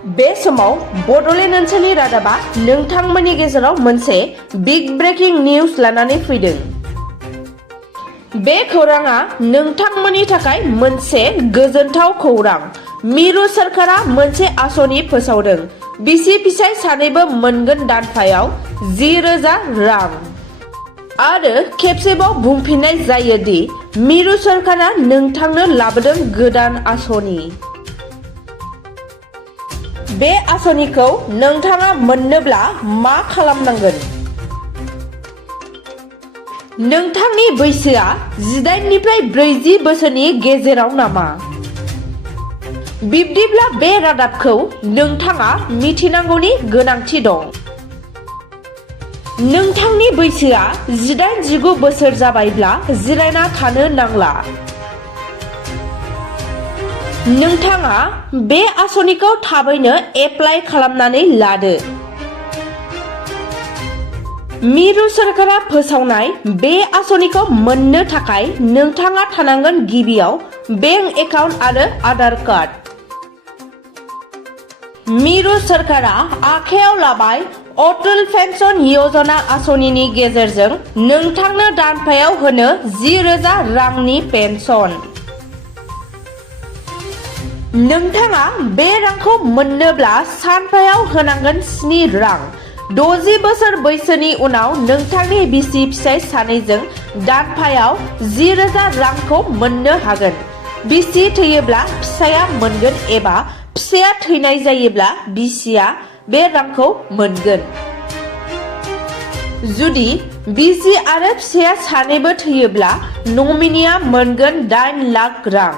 बे समाव बड'लेण्ड ओनसोलनि रादाबा नोंथांमोननि गेजेराव मोनसे बिग ब्रेकिं निउज लानानै फैदों। बे खौराङा नोंथांमोननि थाखाय मोनसे गोजोनथाव खौरां। मिरु सोरखारा मोनसे आसनि फोसावदों। बिसि फिसाय सानैबो मोनगोन दानफायाव 10,000 रां। आरो खेबसेबाव बुंफिननाय जायो दि मिरु सोरखारा नोंथांनो लाबोदों गोदान आसनि। बे आसनिखौ नोंथाङा मोननोब्ला मा खालामनांगोन? नोंथांनि बैसोआ 18 निफ्राय 40 बोसोरनि गेजेराव नामा? बिब्दिब्ला बे रादाबखौ नोंथाङा मिथिनांगौनि गोनांथि दं। नोंथांनि बैसोआ 18-19 बोसोर जाबायब्ला जिरायना थानो नांला। नोंथाङा बे आसनिखौ थाबैनो एप्लाइ खालामनानै लादो। मिरु सोरखारा फोसावनाय बे आसनिखौ मोननो थाखाय नोंथाङा थानांगोन गिबियाव बेंक एकाउन्ट आरो आधार कार्ड। मिरु सोरखारा आखायाव लाबाय अटल पेन्शन यजना आसनिनि गेजेरजों नोंथांनो दानफायाव होनो 10,000 रांनि पेन्सन। नोंथाङा बे रांखौ मोननोब्ला सानफायाव होनांगोन 7 रां। 60 बोसोर बैसोनि उनाव नोंथांनि बिसि फिसाय सानैजों दानफायाव 10,000 रांखौ मोननो हागोन। बिसि थैयोब्ला फिसाया मोनगोन एबा फिसाया थैनाय जायोब्ला बिसिया बे रांखौ मोनगोन। जुदि बिसि आरो फिसाया सानैबो थैयोब्ला नमिनिया मोनगोन 8 लाख रां।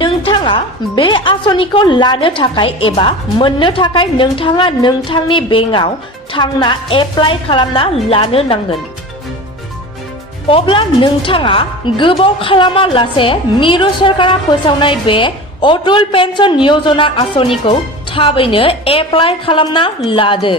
नोंथाङा बे आसनिखौ लानो थाखाय एबा मोननो थाखाय नोंथाङा नोंथांनि बेंकआव थांना एप्लाइ खालामना लानो नांगोन। अब्ला नोंथाङा गोबाव खालामालासे मिरु सोरखारा फोसावनाय बे अटल पेन्शन यजना आसनिखौ थाबैनो एप्लाइ खालामना लादो।